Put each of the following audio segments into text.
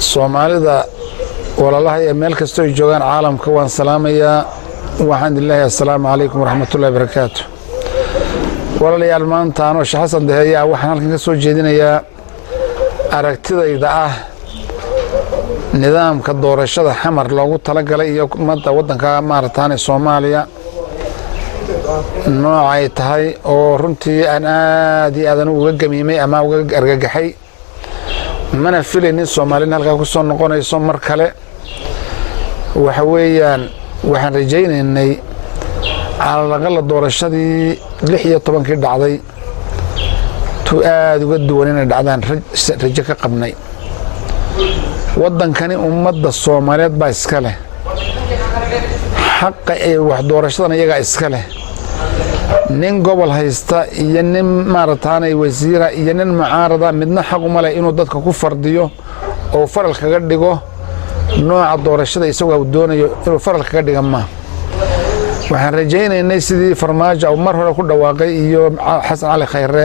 Soomaalida walaalaha ee meel kasta ay joogaan caalamka waan salaamayaa waxaan ilaahay assalaamu calaykum waraxmatullaahi wabarakaatuh. walaalayaal maanta anoo Sheekh Xasan Daheeya waxaan halkan ka soo jeedinayaa aragtidayda ah nidaamka doorashada xamar loogu talagalay iyo ummadda waddanka maarataane Soomaaliya noocay tahay oo runtii aan aad iyo aad uga gamiimay ama uga argagaxay mana filaynin Soomaalina halka ku soo noqonayso mar kale waxa weeyaan waxaan rajaynaynay la doorashadii 16 dhacday tu aad uga duwan inay dhacdaan rajo ka qabnay waddankani ummadda Soomaaliyeed baa iska leh xaq ay wax doorashadan iyaga iska leh nin gobol haysta iyo nin maarataanay wasiira iyo nin mucaarada midna xaq uma leh inuu dadka ku fardiyo oo faral kaga dhigo nooca doorashada isagoo doonayo inuu faral kaga dhigo ma waxaan rajaynaynay sidii farmaajo mar hore ku dhawaaqay iyo Xasan Cali Khayre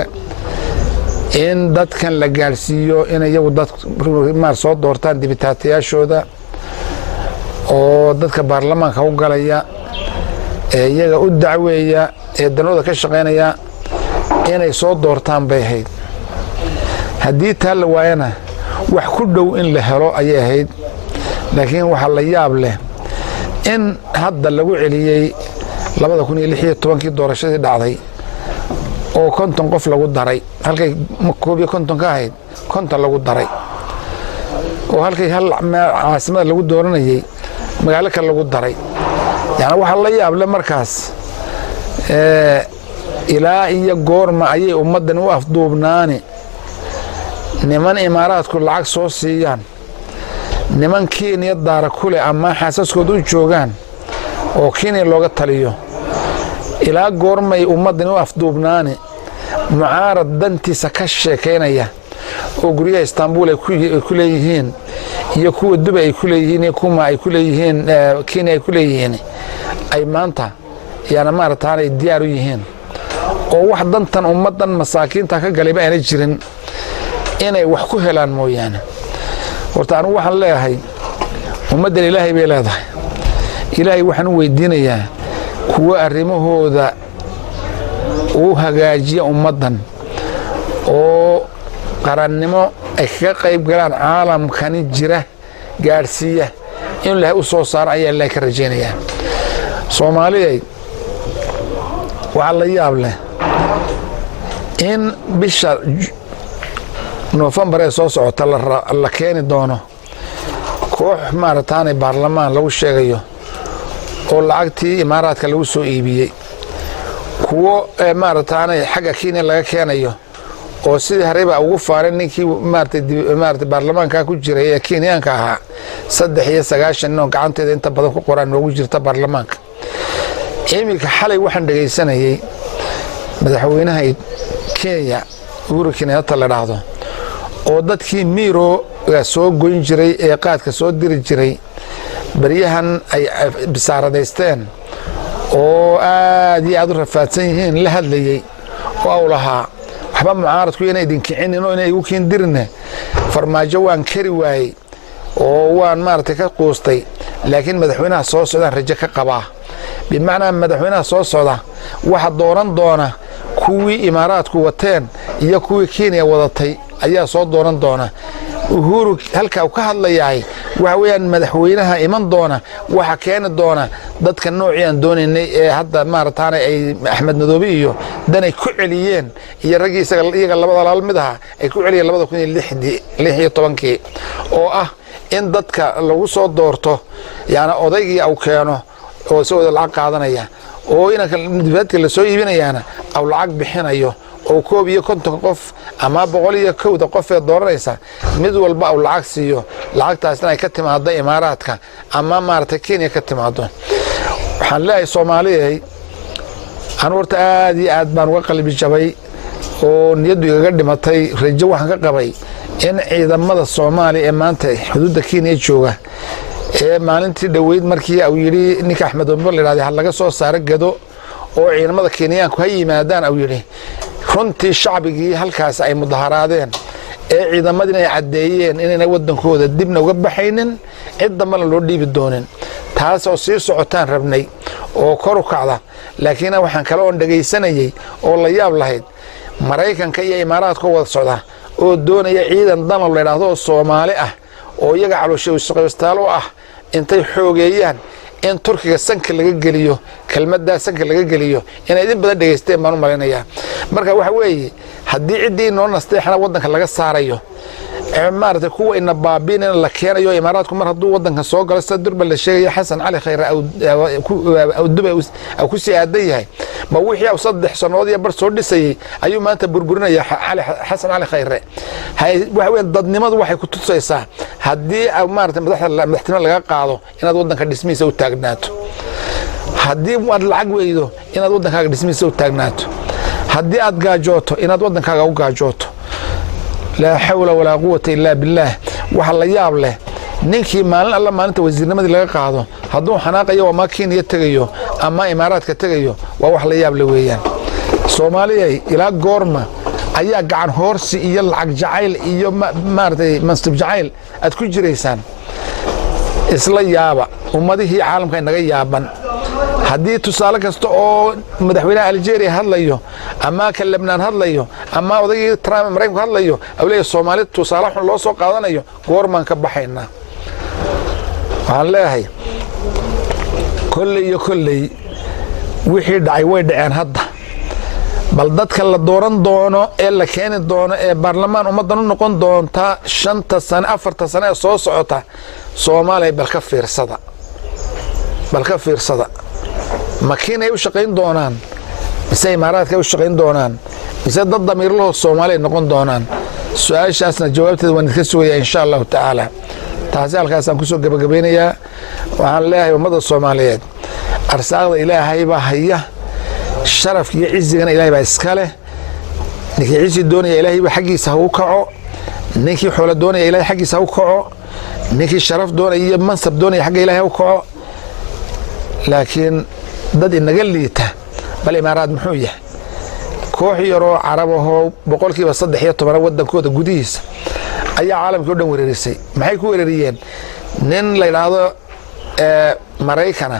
in dadkan la gaarsiiyo in iyagu dad maar soo doortaan dibitaatayaashooda oo dadka baarlamaanka u galaya iyaga u dacweeya ee danooda ka shaqeynaya inay soo doortaan bay ahayd haddii taa la waayana wax ku dhow in la helo ayay ahayd laakiin waxa la yaab leh in hadda lagu celiyay 2016 doorashadii dhacday oo 50 qof lagu daray halkay 50 ka ahayd 50 lagu daray oo halkay hal caasimada lagu dooranayay magaalo kale lagu daray yani waxa la yaab leh markaas ilaa iyo goorma ayay ummadan u afduubnaani niman imaaraadku lacag soo siiyaan niman Kenya daara kule ama xaasaskoodu joogaan oo Kenya looga taliyo ilaa goormay ummadan u afduubnaani mucaarad dantiisa ka sheekeynaya oo guriga Istanbul ay ku leeyihiin iyo kuwa Dubai ay ku leeyihiin iyo kuma ay ku leeyihiin Kenya ay ku leeyihiin ay maanta yana maarataanay diyaar u yihiin oo wax dantan ummadan masaakiinta ka galay baa jirin inay wax ku helaan mooyaan horta anu waxaan leeyahay ummadda Ilaahay bay leedahay Ilaahay waxaan u weydiinayaa kuwa arrimahooda uu hagaajiyo ummadan oo qarannimo ay ka qayb galaan caalamkani jira gaarsiiya in Ilaahay u soo saaro ayaa Ilaahay ka rajaynayaa Soomaaliyeed waxa la yaab leh in bisha November soo socota la keeni doono koox maarataanay baarlamaan lagu sheegayo oo lacagtii imaaraadka lagu soo iibiyay kuwa maarataanay xagga Kenya laga keenayo oo sidii hareba ugu faarin ninkii maartay baarlamaanka ku jiray ee Kenyaanka ahaa 390 oo gacanteeda inta badan ku qoraan noogu jirta baarlamaanka imika xalay waxaan dhageysanayay madaxweynaha Kenya Uhuru Kenyatta la dhaahdo oo dadkii Miro soo goyn jiray ee qaadka soo diri jiray bariyahan ay bisaaradeysteen oo aad iyo aad u rafaadsan yihiin la hadlayay oo lahaa waxba mucaaradku inay dinkicin inay ugu keen dirne farmaajo waan kari waayay oo waan maartay ka qoostay laakiin madaxweynaha soo socdaan rajo ka qabaa bimaana madaxweynaha soo socda waxa dooran doona kuwii imaaraadku wateen iyo kuwii Kenya wadatay ayaa soo dooran doona Uhuru halka uu ka hadlayay waxa weeyaan madaxweynaha iman doona waxa keen doona dadka noocii aan doonaynay ee hadda maarataanay ay Axmed Madoobe iyo danay ku celiyeen iyo rag iyaga labada mid ah ay ku celiyeen 2016 oo ah in dadka lagu soo doorto yaana odaygii uu keeno oo soo lacag qaadanaya oo inanka dibadda la soo iibinayana aw lacag bixinayo oo 50 qof ama 101 qof ee dooranaysa mid walba aw lacag siiyo lacagtaasna ay ka timaado imaaraadka ama maarta Kenya ka timaado waxaan leeyahay Soomaaliyeed aan horta aad iyo aad baan uga qalbi jabay oo niyadu iga dhimatay rajo waxaan ka qabay in ciidamada Soomaaliya ee maanta xuduudda Kenya jooga ee maalintii dhaweyd markii uu yiri ninka Axmed Madoobe la yiraahdo laga soo saaro gado oo ciidamada Kenyaanku ay yimaadaan uu yiri runtii shacbigii halkaas ay mudaharaadeen ciidamadina ay cadeeyeen inayna wadankooda dibna uga baxaynin cid dambana loo dhiibi doonin taas oo sii socotaan rabnay oo kor u kacda laakiin waxaan kale oo dhageysanayay oo la yaab lahayd Mareykanka iyo Imaaraadka wada socda oo doonaya ciidan dano la yiraahdo Soomaali ah oo iyaga calooshay shaqaystaal u ah intay xoogeeyaan in Turkiga sanka laga geliyo kelmadda sanka laga geliyo in ay badan dhageysteen baan u maleynayaa marka waxa weeye haddii cidii noo nasteexna wadanka laga saarayo maarta kuwa in baabiin la keenayo Imaaraadku mar hadduu wadanka soo galo sida durba la sheegay Xasan Ali Khayre oo Dubai ku sii aaday yahay ma wixii uu 3 sanadood iyo bar soo dhisay ayuu maanta burburinaya Xasan Ali Khayre waxa weyn dadnimadu waxay ku tusaysaa haddii maarta madaxtina laga qaado inaad wadanka dhismiisa u taagnaato haddii aad lacag weydo inaad wadankaaga dhismiisa u taagnaato haddii aad gaajooto inaad wadankaaga u gaajooto لا حول ولا قوة إلا بالله وحلا ياب له نينكي مالن الله مالنت وزيرنimadi laga qaado haduu xanaaqayo waa Kenya tagayo ama Imaaraadka tagayo waa wax la yaab la weeyaan Soomaaliya ila goorma ayaa gacan hoorsi iyo lacag jacayl iyo maartay mansib jacayl aad ku jireysaan isla yaaba ummadihii caalamka inaga yaaban haddii tusaale kasta oo madaxweynaha Algeria hadlayo ama ka Lebanon hadlayo ama odayga Trump Mareykanka hadlayo awliya Soomaaliya tusaale xun loo soo qaadanayo goormaan ka baxayna waxaan leeyahay kulli wixii dhacay way dhaceen hadda bal dadka la dooran doono ee la keeni doono ee baarlamaan ummadan u noqon doonta 5 sano 4 sano ee soo socota Soomaaliya bal ka fiirsada makiinay u shaqeyn doonaan mise Imaaraadka u shaqeyn doonaan mise dad damiir leh Soomaaliya noqon doonaan su'aashaasna jawaabteeda waan ka sugayaa insha Allah ta'ala taasi halkaas aan ku soo gabagabeynayaa waxaan leeyahay ummada Soomaaliyeed arsaaqda Ilaahay baa haya sharaf iyo cizigan Ilaahay baa iska leh ninkii cizi doonaya Ilaahay baa xaqiisa u kaco ninkii xoolo doonaya Ilaahay xaqiisa u kaco ninkii sharaf doonaya mansab doonaya xaq Ilaahay u kaco laakiin dad inaga liita bal Imaaraad muxuu yahay koox yaroo Carabaho boqolkiiba 13 wadankooda gudihiisa ayaa caalamka oo dhan weerarisay maxay ku weerariyeen nin la yiraahdo Mareykana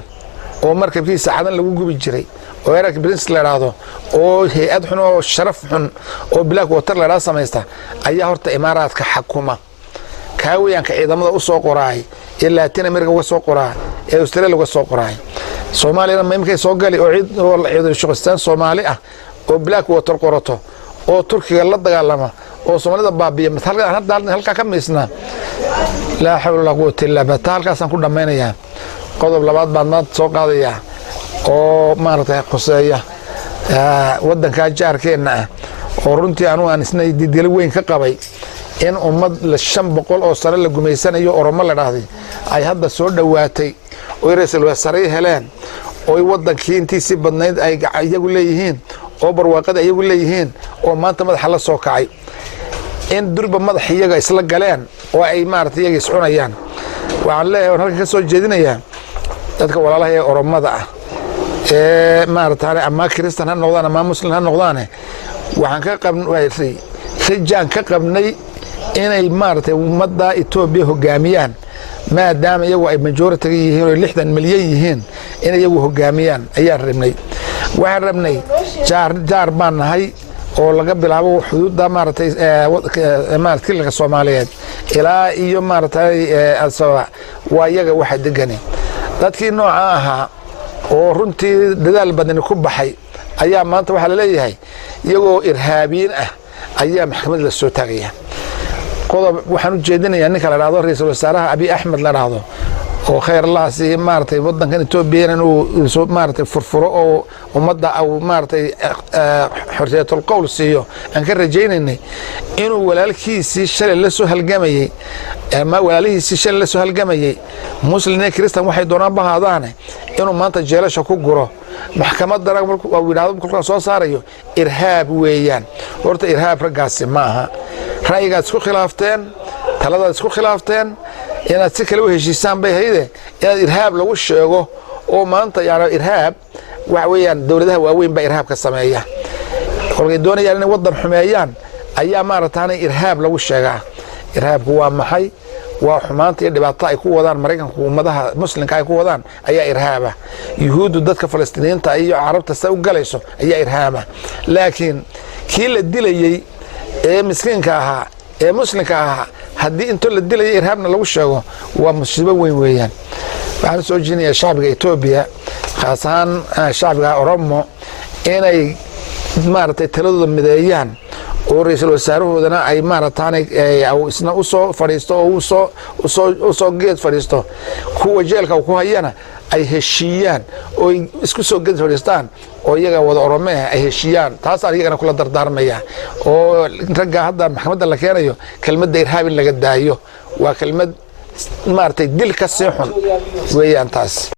oo markabkiisa cadan lagu gubi jiray oo Eric Prince la yiraahdo oo hay'ad xun oo sharaf xun oo Black Water la yiraahdo sameeysta ayaa horta Imaaraadka xukuma kaawiyanka ciidamada u soo qoraay ilaa Latin America uga soo qoraa ee Australia uga soo qoraay Soomaaliya ma imkay soo gali oo ciidan shaqistaan Soomaali ah oo Black Water qorato oo Turkiga la dagaalama oo Soomaalida baabiya halka ka miisna la hawla wala quwwata illa billah halkaasaan ku dhameynaya qodob labaad baan maanta soo qaadaya oo maartay qoseeya wadanka jaarkeena oo runtii aan isna didil weyn ka qabay in ummad la 500 oo sano la gumeysanayo Oromo la dhaahday ay hadda soo dhawaatay oo ra'iisul wasaare heleen oo wadankii intiisi badnayd ay iyagu leeyihiin oo barwaaqada iyagu leeyihiin oo maanta madax la soo kacay in durba madax iyaga isla galeen oo ay maartay iyaga iscunayaan waxaan leeyahay halka ka soo jeedinayaa dadka walaalaha ee Oromada ah ee maartay ama Kristaan ha noqdaan ama Muslim ha noqdaan waxaan ka qabnay rajaan ka qabnay inay maartay ummadda Itoobiya hogaamiyaan maadaama iyagu ay majority yihiin oo 60 milyan yihiin in iyagu hogaamiyaan ayaan rabnay waxaan rabnay jaar baan nahay oo laga bilaabo xuduudda maartay kilka Soomaaliyeed ilaa iyo maartay asaba waa iyaga waxa deganay dadkii nooca ahaa oo runtii dadaal badan ku baxay ayaa maanta waxa la leeyahay iyagoo irhaabiin ah ayaa maxkamad la soo taagaya qodob waxaan u jeedinayaa ninka la yiraahdo ra'iisul wasaaraha Abiy Ahmed la yiraahdo oo khayr Allah si maartay wadankan Itoobiya inuu soo maartay furfuro oo ummadda aw maartay xorriyatul qowl siiyo aan ka rajaynaynay inuu walaalkiisii shalay la soo halgamayay ama walaalihiisii shalay la soo halgamayay Muslimna Kristaan waxay doonaan bahaadaan inuu maanta jeelasha ku guro maxkamadda markuu yiraahdo soo saarayo irhaab weeyaan horta irhaab ragaasi ma aha ra'yigaad isku khilaafteen talada isku khilaafteen inaad si kale u heshiisaan bay hayde inaad irhaab lagu sheego oo maanta yaano irhaab wax weeyaan dawladaha waaweyn baa irhaab ka sameeya kolkay doonayaan inay wadan xumeeyaan ayaa maarataanay irhaab lagu sheegaa. irhaabku waa maxay? waa xumaanta iyo dhibaato ay ku wadaan maraykanku ummadaha muslimka ay ku wadaan ayaa irhaaba. yuhuuddu dadka falastiiniyiinta iyo carabta sa u galayso ayaa irhaaba. laakiin kii la dilayey ee miskiinka ahaa ee muslimka ahaa haddii intoo la dilaya irhaabna lagu sheego waa musiibo weyn weeyaan. waxaan soo jeedinayaa shacbiga Itoobiya, khaas ahaan shacbiga Oromo, inay maaragtay taladooda mideeyaan oo ra'iisul wasaarahoodana ay maarataanay isna u soo fadhiisto oo u soo geed fadhiisto, kuwa jeelka ku hayana ay heshiiyaan oo isku soo geed fadhiistaan oo iyaga wada Oromo ay heshiiyaan. taas ayagana kula dardaarmaya oo ragga hadda maxkamadda la keenayo kelmadda irhaab in laga daayo waa kelmad maartay dil ka sii xun weeyaan taas.